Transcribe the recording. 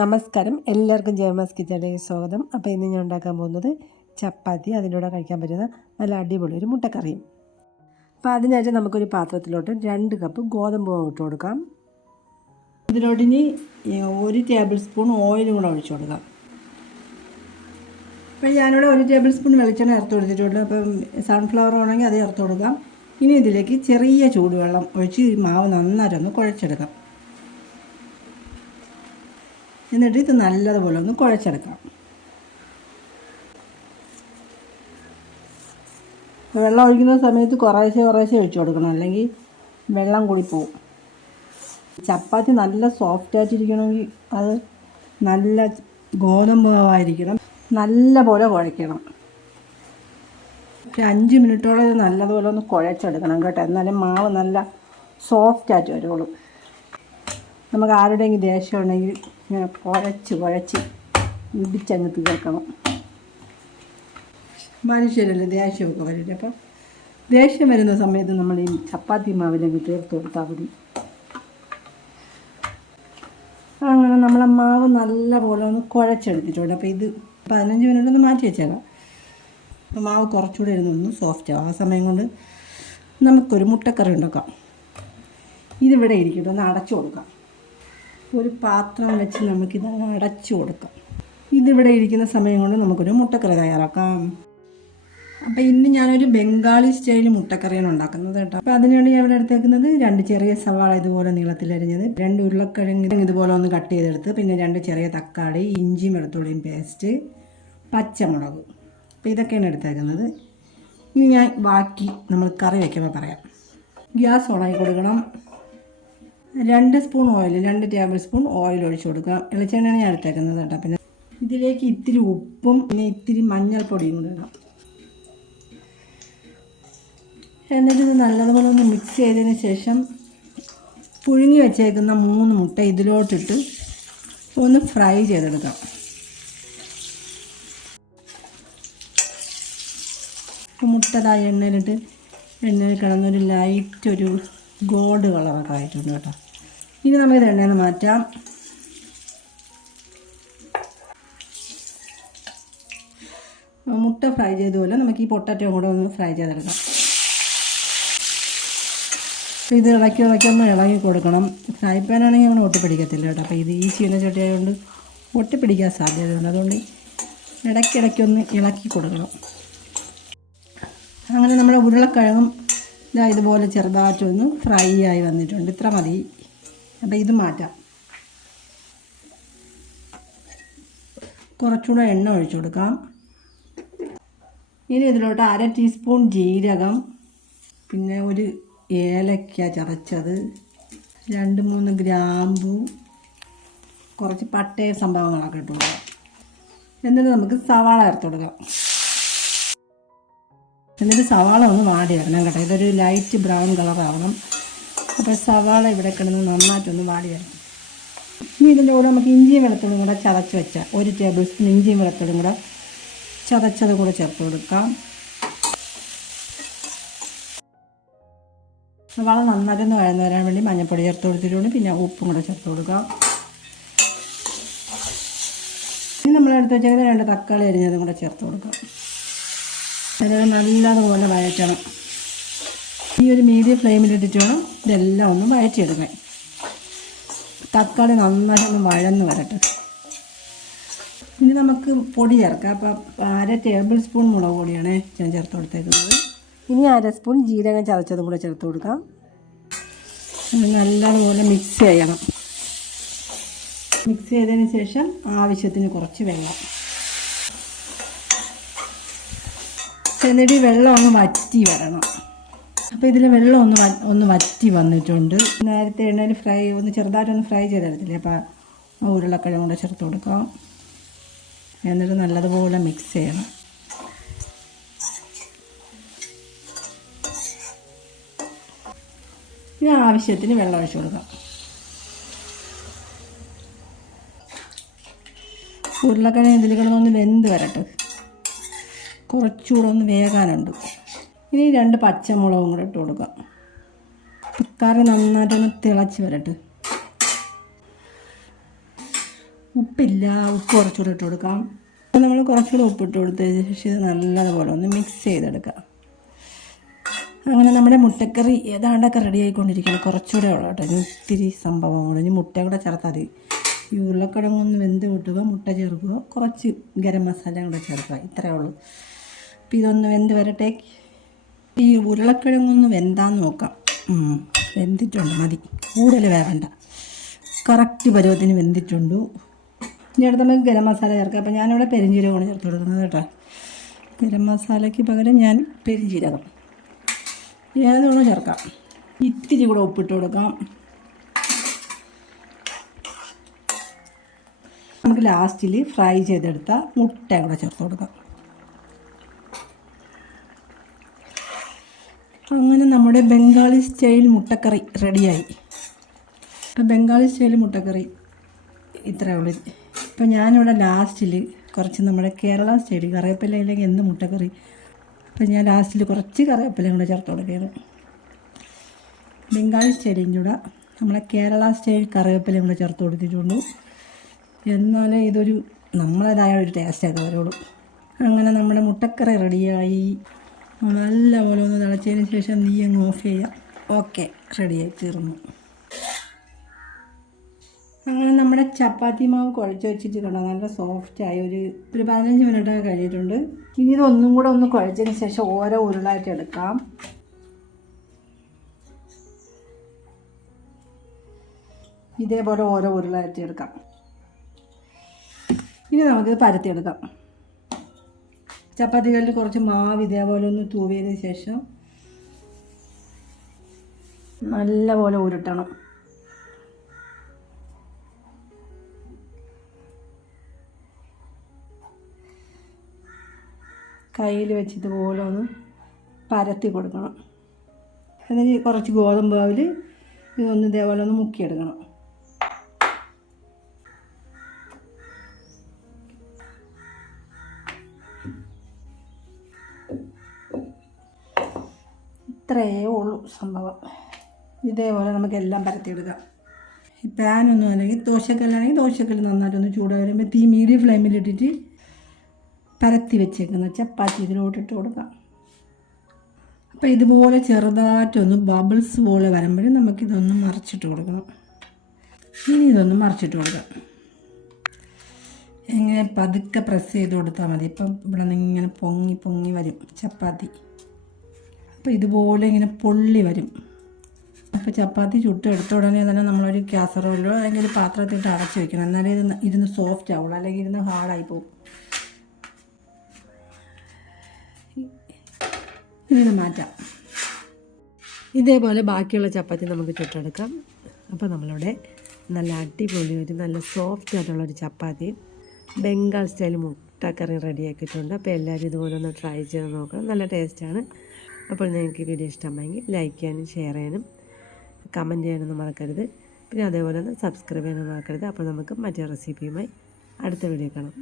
നമസ്കാരം. എല്ലാവർക്കും ജയമാസ് കിച്ചണിലേക്ക് സ്വാഗതം. അപ്പോൾ ഇന്ന് ഞാൻ ഉണ്ടാക്കാൻ പോകുന്നത് ചപ്പാത്തി. അതിന്റെ കഴിക്കാൻ പറ്റുന്ന നല്ല അടിപൊളി ഒരു മുട്ടക്കറിയും. അപ്പോൾ അതിനായിട്ട് നമുക്കൊരു പാത്രത്തിലോട്ട് രണ്ട് കപ്പ് ഗോതമ്പ് ഇട്ട് കൊടുക്കാം. ഇതിലോട്ട് ഇനി ഒരു ടേബിൾ സ്പൂൺ ഓയിലും കൂടെ ഒഴിച്ചു കൊടുക്കാം. അപ്പോൾ ഞാനിവിടെ ഒരു ടേബിൾ സ്പൂൺ വെളിച്ചെണ്ണ ചേർത്ത് കൊടുത്തിട്ടുണ്ട്. അപ്പം സൺഫ്ലവർ ആണെങ്കിൽ അത് ചേർത്ത് കൊടുക്കാം. ഇനി ഇതിലേക്ക് ചെറിയ ചൂടുവെള്ളം ഒഴിച്ച് മാവ് നന്നായിട്ടൊന്ന് കുഴച്ചെടുക്കാം. എന്നിട്ട് ഇത് നല്ലതുപോലെ ഒന്ന് കുഴച്ചെടുക്കാം വെള്ളം ഒഴിക്കുന്ന സമയത്ത് കുറേശ്ശെ കുറേശ്ശെ ഒഴിച്ചു കൊടുക്കണം. അല്ലെങ്കിൽ വെള്ളം കൂടി പോവും. ചപ്പാത്തി നല്ല സോഫ്റ്റ് ആയിട്ടിരിക്കണമെങ്കിൽ അത് നല്ല ഗോതമ്പ് മാവായിരിക്കണം നല്ല പോലെ കുഴയ്ക്കണം. ഒരു അഞ്ച് മിനിറ്റോളം ഇത് നല്ലതുപോലെ ഒന്ന് കുഴച്ചെടുക്കണം കേട്ടോ. എന്നാലും മാവ് നല്ല സോഫ്റ്റ് ആയിട്ട് വരുള്ളൂ നമുക്ക് ആരുടെയെങ്കിലും ദേഷ്യം ഉണ്ടെങ്കിൽ ഇങ്ങനെ കുഴച്ച് കുഴച്ച് ഇടിച്ചങ്ങ് തീർക്കണം. മനുഷ്യരല്ലേ ദേഷ്യമൊക്കെ വരില്ല അപ്പം ദേഷ്യം വരുന്ന സമയത്ത് നമ്മൾ ഈ ചപ്പാത്തി മാവിലങ്ങ് തീർത്ത് കൊടുത്താൽ മതി. അങ്ങനെ നമ്മളെ മാവ് നല്ല പോലെ ഒന്ന് കുഴച്ചെടുത്തിട്ടുണ്ട്. അപ്പോൾ ഇത് പതിനഞ്ച് മിനിറ്റ് ഒന്ന് മാറ്റി വെച്ചേക്കാം. അപ്പോൾ മാവ് കുറച്ചുകൂടെ ഇരുന്നൊന്ന് സോഫ്റ്റ് ആവും. ആ സമയം കൊണ്ട് നമുക്കൊരു മുട്ടക്കറി ഉണ്ടാക്കാം. ഇതിവിടെ ഇരിക്കട്ടെ ഒന്ന് അടച്ചു കൊടുക്കാം. ഒരു പാത്രം വെച്ച് നമുക്കിത് അടച്ചു കൊടുക്കാം. ഇതിവിടെ ഇരിക്കുന്ന സമയം കൊണ്ട് നമുക്കൊരു മുട്ടക്കറി തയ്യാറാക്കാം. അപ്പോൾ ഇന്ന് ഞാനൊരു ബംഗാളി സ്റ്റൈൽ മുട്ടക്കറിയാണ് ഉണ്ടാക്കുന്നത് കേട്ടോ. അപ്പോൾ അതിനുവേണ്ടി ഞാൻ ഇവിടെ എടുത്തേക്കുന്നത് രണ്ട് ചെറിയ സവാള ഇതുപോലെ നീളത്തിലരിഞ്ഞത് രണ്ട് ഉരുളക്കിഴങ്ങ് ഇതുപോലെ ഒന്ന് കട്ട് ചെയ്തെടുത്ത് പിന്നെ രണ്ട് ചെറിയ തക്കാളി ഇഞ്ചി വെളുത്തുള്ളിയും പേസ്റ്റ് പച്ചമുളക്. അപ്പോൾ ഇതൊക്കെയാണ് എടുത്തേക്കുന്നത്. ഇനി ഞാൻ ബാക്കി നമ്മൾ കറി വയ്ക്കുമ്പോൾ പറയാം. ഗ്യാസ് ഓണായി കൊടുക്കണം. രണ്ട് സ്പൂൺ ഓയിൽ രണ്ട് ടേബിൾ സ്പൂൺ ഓയിൽ ഒഴിച്ചു കൊടുക്കാം വെളിച്ചെണ്ണയാണ് ഞാൻ എടുത്തേക്കുന്നത് കേട്ടോ. പിന്നെ ഇതിലേക്ക് ഇത്തിരി ഉപ്പും പിന്നെ ഇത്തിരി മഞ്ഞൾപ്പൊടിയും കൂടെ ഇടാം. എന്നിട്ട് ഇത് നല്ലതുപോലെ ഒന്ന് മിക്സ് ചെയ്തതിന് ശേഷം പുഴുങ്ങി വെച്ചേക്കുന്ന മൂന്ന് മുട്ട ഇതിലോട്ടിട്ട് ഒന്ന് ഫ്രൈ ചെയ്തെടുക്കാം. മുട്ടതാ എണ്ണയിലിട്ട് എണ്ണയിൽ കിടന്നൊരു ലൈറ്റ് ഒരു ഗോൾഡ് കളറൊക്കെ ആയിട്ടുണ്ട് കേട്ടോ. ഇനി നമുക്കിത് എണ്ണയിൽ മാറ്റാം. മുട്ട ഫ്രൈ ചെയ്തതുപോലെ നമുക്ക് ഈ പൊട്ടറ്റോ കൂടെ ഒന്ന് ഫ്രൈ ചെയ്തെടുക്കാം. ഇത് ഇളക്കി ഇളക്കി ഒന്ന് ഇളകി കൊടുക്കണം. ഫ്രൈ പാനാണെങ്കിൽ അങ്ങനെ ഒട്ടിപ്പിടിക്കത്തില്ല കേട്ടോ. അപ്പോൾ ഇത് ഈ ചീന ചട്ടി ആയതുകൊണ്ട് ഒട്ടിപ്പിടിക്കാൻ സാധ്യതയുണ്ട്. അതുകൊണ്ട് ഇടയ്ക്കിടയ്ക്കൊന്ന് ഇളക്കി കൊടുക്കണം. അങ്ങനെ നമ്മുടെ ഉരുളക്കിഴങ്ങും ഇതാ ഇതുപോലെ ചെറുതായിട്ടൊന്ന് ഫ്രൈ ആയി വന്നിട്ടുണ്ട്. ഇത്ര മതി. അപ്പോൾ ഇത് മാറ്റാം. കുറച്ചുകൂടെ എണ്ണ ഒഴിച്ചു കൊടുക്കാം. ഇനി ഇതിലോട്ട് അര ടീസ്പൂൺ ജീരകം പിന്നെ ഒരു ഏലക്ക ചതച്ചത് രണ്ട് മൂന്ന് ഗ്രാമ്പു കുറച്ച് പട്ടയ സംഭവങ്ങളൊക്കെ ഇട്ട് കൊടുക്കാം. എന്നിട്ട് നമുക്ക് സവാള ചേർത്ത് കൊടുക്കാം. എന്നിട്ട് സവാള ഒന്ന് വാടി വരണം കേട്ടോ. ഇതൊരു ലൈറ്റ് ബ്രൗൺ കളറാവണം അപ്പോൾ സവാള ഇവിടെ കിടന്ന് നന്നായിട്ടൊന്ന് വാടി വരണം. ഇനി ഇതിന്റെ കൂടെ നമുക്ക് ഇഞ്ചിയും വെളുത്തുള്ളും കൂടെ ചതച്ച് വെച്ചാൽ ഒരു ടേബിൾ സ്പൂൺ ഇഞ്ചിയും വെളുത്തുള്ളും കൂടെ ചതച്ചത് കൂടെ ചേർത്ത് കൊടുക്കാം. സവാള നന്നായിട്ടൊന്ന് വഴന്ന് വരാൻ വേണ്ടി മഞ്ഞൾപ്പൊടി ചേർത്ത് കൊടുത്തിട്ടുണ്ട്. പിന്നെ ഉപ്പും കൂടെ ചേർത്ത് കൊടുക്കാം. ഇനി നമ്മൾ വെച്ചേക്കുന്നത് രണ്ട് തക്കാളി അരിഞ്ഞതും കൂടെ ചേർത്ത് കൊടുക്കാം. അത് നല്ലതുപോലെ വഴറ്റണം. ഈ ഒരു മീഡിയം ഫ്ലെയിമിലിട്ടിട്ട് വേണം ഇതെല്ലാം ഒന്ന് വഴറ്റിയെടുക്കാൻ. തക്കാളി നന്നായിട്ടൊന്ന് വഴന്ന് വരട്ടെ. ഇനി നമുക്ക് പൊടി ചേർക്കാം. അപ്പം അര ടേബിൾ സ്പൂൺ മുളക് പൊടിയാണ് ഞാൻ ചേർത്ത് കൊടുത്തേക്കുന്നത്. ഇനി അര സ്പൂൺ ജീരകം ചതച്ചതും കൂടെ ചേർത്ത് കൊടുക്കാം. നല്ലതുപോലെ മിക്സ് ചെയ്യണം. മിക്സ് ചെയ്തതിന് ശേഷം ആവശ്യത്തിന് കുറച്ച് വെള്ളം. എന്നിട്ട് ഈ വെള്ളം ഒന്ന് വറ്റി വരണം. അപ്പോൾ ഇതിൽ വെള്ളം ഒന്ന് ഒന്ന് വറ്റി വന്നിട്ടുണ്ട്. നേരത്തെ എണ്ണയിൽ ഫ്രൈ ഒന്ന് ചെറുതായിട്ടൊന്ന് ഫ്രൈ ചെയ്തെടുത്തില്ലേ? അപ്പോൾ ആ ഉരുളക്കിഴങ്ങ് കൂടെ ചേർത്ത് കൊടുക്കാം. എന്നിട്ട് നല്ലതുപോലെ മിക്സ് ചെയ്യണം. ഇനി ആവശ്യത്തിന് വെള്ളം ഒഴിച്ചു കൊടുക്കാം. ഉരുളക്കിഴങ്ങ് ഇതിൽ കിടന്നൊന്ന് വെന്ത് വരട്ടെ. കുറച്ചുകൂടെ ഒന്ന് വേകാനുണ്ട്. ഇനി രണ്ട് പച്ചമുളകും കൂടെ ഇട്ട് കൊടുക്കാം. കറി നന്നായിട്ടൊന്ന് തിളച്ച് വരട്ടെ. ഉപ്പില്ല ഉപ്പ് കുറച്ചുകൂടെ ഇട്ട് കൊടുക്കാം. നമ്മൾ കുറച്ചുകൂടെ ഉപ്പിട്ട് കൊടുത്തതിന് ശേഷം ഇത് നല്ലതുപോലെ ഒന്ന് മിക്സ് ചെയ്തെടുക്കാം. അങ്ങനെ നമ്മുടെ മുട്ടക്കറി ഏതാണ്ടൊക്കെ റെഡി ആയിക്കൊണ്ടിരിക്കണം കുറച്ചുകൂടെ ഉള്ളു കേട്ടോ. ഇനി ഇത്തിരി സംഭവം കൂടെ. ഇനി മുട്ട കൂടെ ചേർത്താൽ മതി. ഈ ഉരുളക്കിഴങ്ങൊന്ന് വെന്ത് കിട്ടുക മുട്ട ചേർക്കുക. കുറച്ച് ഗരം മസാല കൂടെ ചേർക്കുക. ഇത്രയേ ഉള്ളൂ. അപ്പം ഇതൊന്ന് വെന്ത് വരട്ടെ ഈ ഉരുളക്കിഴങ്ങൊന്ന് വെന്താന്ന് നോക്കാം. വെന്തിട്ടുണ്ട് മതി. കൂടുതൽ വേണ്ട കറക്റ്റ് പരുവത്തിന് വെന്തിട്ടുണ്ട്. ഇനി അടുത്ത് നമുക്ക് ഗരം മസാല ചേർക്കാം. അപ്പം ഞാനിവിടെ പെരിഞ്ജീരകമാണ് ചേർത്ത് കൊടുക്കുന്നത് കേട്ടോ. ഗരം മസാലയ്ക്ക് പകരം ഞാൻ പെരിഞ്ജീരകം ഏതുകൊണ്ട് ചേർക്കാം. ഇത്തിരി കൂടെ ഉപ്പിട്ട് കൊടുക്കാം. നമുക്ക് ലാസ്റ്റിൽ ഫ്രൈ ചെയ്തെടുത്ത മുട്ട കൂടെ ചേർത്ത് കൊടുക്കാം. അങ്ങനെ നമ്മുടെ ബംഗാളി സ്റ്റൈൽ മുട്ടക്കറി റെഡിയായി. ഇപ്പം ബംഗാളി സ്റ്റൈൽ മുട്ടക്കറി ഇത്രയേ ഉള്ളൂ. ഇപ്പം ഞാനിവിടെ ലാസ്റ്റിൽ കുറച്ച് നമ്മുടെ കേരള സ്റ്റൈൽ കറിവേപ്പിലയിലേക്ക് എന്ത് മുട്ടക്കറി? അപ്പം ഞാൻ ലാസ്റ്റിൽ കുറച്ച് കറിവേപ്പിലയും കൂടെ ചേർത്ത് കൊടുക്കുകയാണ്. ബംഗാളി സ്റ്റൈലിന്റെ കൂടെ നമ്മളെ കേരള സ്റ്റൈൽ കറിവേപ്പിലയും കൂടെ ചേർത്ത് കൊടുത്തിട്ടുണ്ട്. എന്നാലേ ഇതൊരു നമ്മളേതായ ഒരു ടേസ്റ്റൊക്കെ വരുള്ളൂ. അങ്ങനെ നമ്മുടെ മുട്ടക്കറി റെഡിയായി. നല്ല പോലെ ഒന്ന് തിളച്ചതിന് ശേഷം നീ അങ്ങ് ഓഫ് ചെയ്യാം. ഓക്കെ റെഡിയായി തീർന്നു. അങ്ങനെ നമ്മുടെ ചപ്പാത്തി മാവ് കുഴച്ച് വെച്ചിട്ട് കണ്ടോ നല്ല സോഫ്റ്റായി ഒരു ഒരു പതിനഞ്ച് മിനിറ്റൊക്കെ കഴിഞ്ഞിട്ടുണ്ട്. ഇനി ഇതൊന്നും കൂടെ ഒന്ന് കുഴച്ചതിന് ശേഷം ഓരോ ഉരുളായിട്ട് എടുക്കാം. ഇതേപോലെ ഓരോ ഉരുളായിട്ട് എടുക്കാം. ഇനി നമുക്കിത് പരത്തിയെടുക്കാം ചപ്പാത്തി കല്ലിൽ കുറച്ച് മാവ് ഇതേപോലെ ഒന്ന് തൂവിയതിന് ശേഷം നല്ലപോലെ ഉരുട്ടണം. കയ്യിൽ വെച്ചിതുപോലെ ഒന്ന് പരത്തി കൊടുക്കണം. എന്നിട്ട് കുറച്ച് ഗോതമ്പ് മാവിൽ ഇതൊന്ന് ഇതേപോലെ ഒന്ന് മുക്കിയെടുക്കണം. ഇത്രയേ ഉള്ളൂ സംഭവം. ഇതേപോലെ നമുക്ക് എല്ലാം പരത്തിയെടുക്കാം. ഈ പാനൊന്നും അല്ലെങ്കിൽ ദോശക്കല്ലാണെങ്കിൽ ദോശക്കല്ല് നന്നായിട്ടൊന്ന് ചൂടായി വരുമ്പോൾ തീ മീഡിയം ഫ്ലെയിമിലിട്ടിട്ട് പരത്തി വെച്ചേക്കുന്ന ചപ്പാത്തി ഇതിലോട്ടിട്ട് കൊടുക്കാം. അപ്പോൾ ഇതുപോലെ ചെറുതായിട്ടൊന്ന് ബബിൾസ് പോലെ വരുമ്പോഴും നമുക്കിതൊന്ന് മറിച്ചിട്ട് കൊടുക്കണം. ഇനി ഇതൊന്ന് മറിച്ചിട്ട് കൊടുക്കാം. ഇങ്ങനെ പതുക്കെ പ്രസ് ചെയ്ത് കൊടുത്താൽ മതി. ഇപ്പം ഇവിടെ നിന്ന് ഇങ്ങനെ പൊങ്ങി പൊങ്ങി വരും ചപ്പാത്തി. അപ്പോൾ ഇതുപോലെ ഇങ്ങനെ പൊള്ളി വരും. അപ്പോൾ ചപ്പാത്തി ചുട്ട് എടുത്ത ഉടനെ തന്നെ നമ്മളൊരു കാസറോയിലോ അല്ലെങ്കിൽ ഒരു പാത്രത്തിട്ട് അടച്ച് വെക്കണം. എന്നാലേ ഇത് ഇരുന്ന് സോഫ്റ്റ് ആവുള്ളൂ. അല്ലെങ്കിൽ ഇരുന്ന് ഹാർഡായി പോകും ഇതിന് ഇത് മാറ്റാം. ഇതേപോലെ ബാക്കിയുള്ള ചപ്പാത്തി നമുക്ക് ചുട്ടെടുക്കാം. അപ്പോൾ നമ്മളിവിടെ നല്ല അടിപൊളി ഒരു നല്ല സോഫ്റ്റ് ആയിട്ടുള്ള ഒരു ചപ്പാത്തി ബംഗാൾ സ്റ്റൈൽ മുട്ടക്കറി റെഡിയാക്കിയിട്ടുണ്ട് അപ്പോൾ എല്ലാവരും ഇതുപോലെ ഒന്ന് ട്രൈ ചെയ്ത് നോക്കണം. നല്ല ടേസ്റ്റാണ് അപ്പോൾ നിങ്ങൾക്ക് വീഡിയോ ഇഷ്ടമായെങ്കിൽ ലൈക്ക് ചെയ്യാനും ഷെയർ ചെയ്യാനും കമന്റ് ചെയ്യാനൊന്നും മറക്കരുത്. പിന്നെ അതേപോലെ തന്നെ സബ്സ്ക്രൈബ് ചെയ്യാനും മറക്കരുത്. അപ്പോൾ നമുക്ക് മറ്റേ റെസിപ്പിയുമായി അടുത്ത വീഡിയോ കാണാം.